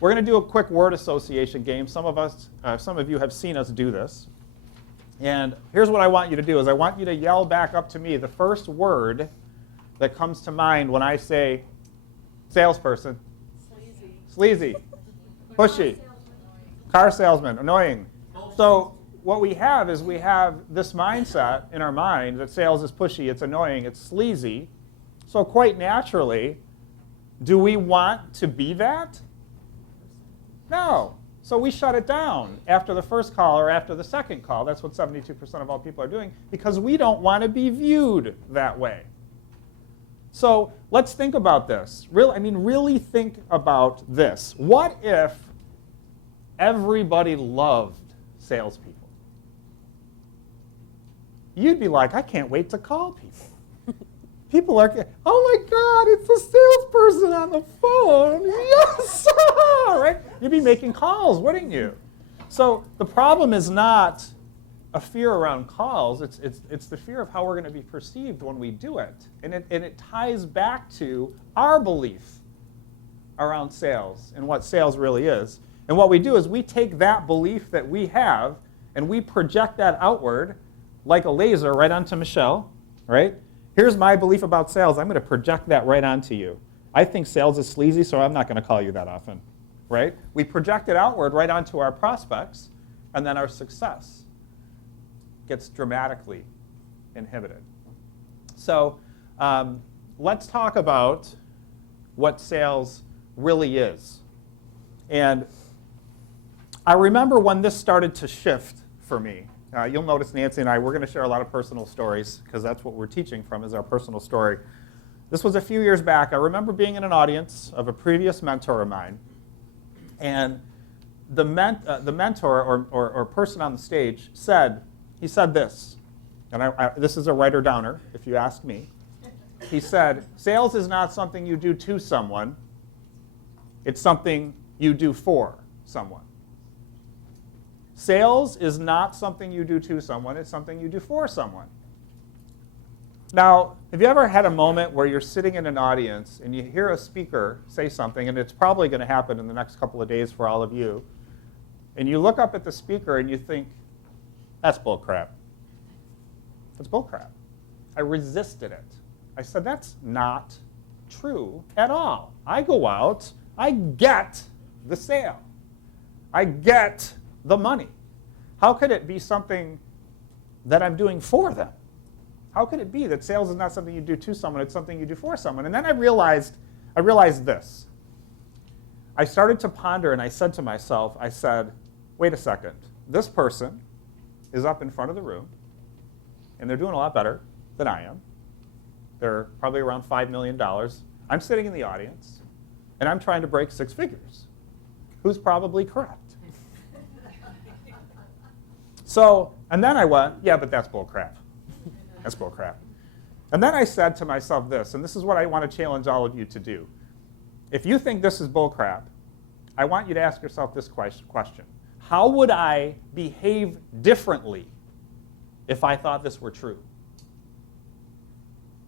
we're going to do a quick word association game. Some of you have seen us do this. And here's what I want you to do is I want you to yell back up to me the first word that comes to mind when I say salesperson. Sleazy. Sleazy. Pushy. Car salesman. Annoying. So what we have is we have this mindset in our mind that sales is pushy, it's annoying, it's sleazy. So quite naturally, do we want to be that? No. So we shut it down after the first call or after the second call. That's what 72% of all people are doing because we don't want to be viewed that way. So let's think about this. Really think about this. What if everybody loved salespeople? You'd be like, I can't wait to call people. People are, oh my God, it's the salesperson on the phone. Yes, right? You'd be making calls, wouldn't you? So the problem is not a fear around calls. It's the fear of how we're going to be perceived when we do it. And it ties back to our belief around sales and what sales really is. And what we do is we take that belief that we have and we project that outward like a laser right onto Michelle, right? Here's my belief about sales. I'm going to project that right onto you. I think sales is sleazy, so I'm not going to call you that often, right? We project it outward right onto our prospects, and then our success gets dramatically inhibited. So let's talk about what sales really is. And I remember when this started to shift for me. You'll notice Nancy and I, we're going to share a lot of personal stories because that's what we're teaching from is our personal story. This was a few years back. I remember being in an audience of a previous mentor of mine. And the mentor or person on the stage said this. And this is a writer-downer, if you ask me. He said, sales is not something you do to someone. It's something you do for someone. Sales is not something you do to someone, it's something you do for someone. Now, have you ever had a moment where you're sitting in an audience and you hear a speaker say something, and it's probably going to happen in the next couple of days for all of you, and you look up at the speaker and you think, that's bull crap. That's bull crap. I resisted it. I said, that's not true at all. I go out, I get the sale. I get the money. How could it be something that I'm doing for them? How could it be that sales is not something you do to someone, it's something you do for someone? And then I realized this. I started to ponder and I said to myself, I said, wait a second. This person is up in front of the room and they're doing a lot better than I am. They're probably around $5 million. I'm sitting in the audience and I'm trying to break six figures. Who's probably correct? So, and then I went, yeah, but that's bull crap. That's bull crap. And then I said to myself this, and this is what I want to challenge all of you to do. If you think this is bull crap, I want you to ask yourself this question. How would I behave differently if I thought this were true?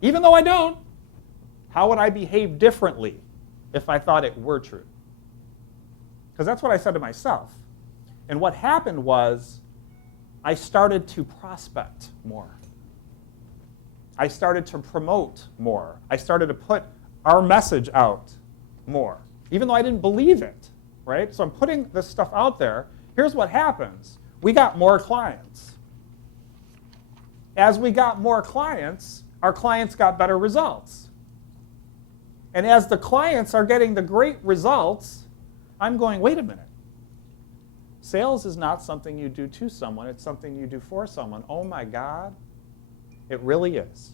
Even though I don't, how would I behave differently if I thought it were true? Because that's what I said to myself. And what happened was I started to prospect more. I started to promote more. I started to put our message out more, even though I didn't believe it, right? So I'm putting this stuff out there. Here's what happens. We got more clients. As we got more clients, our clients got better results. And as the clients are getting the great results, I'm going, wait a minute. Sales is not something you do to someone, it's something you do for someone. Oh my God, it really is.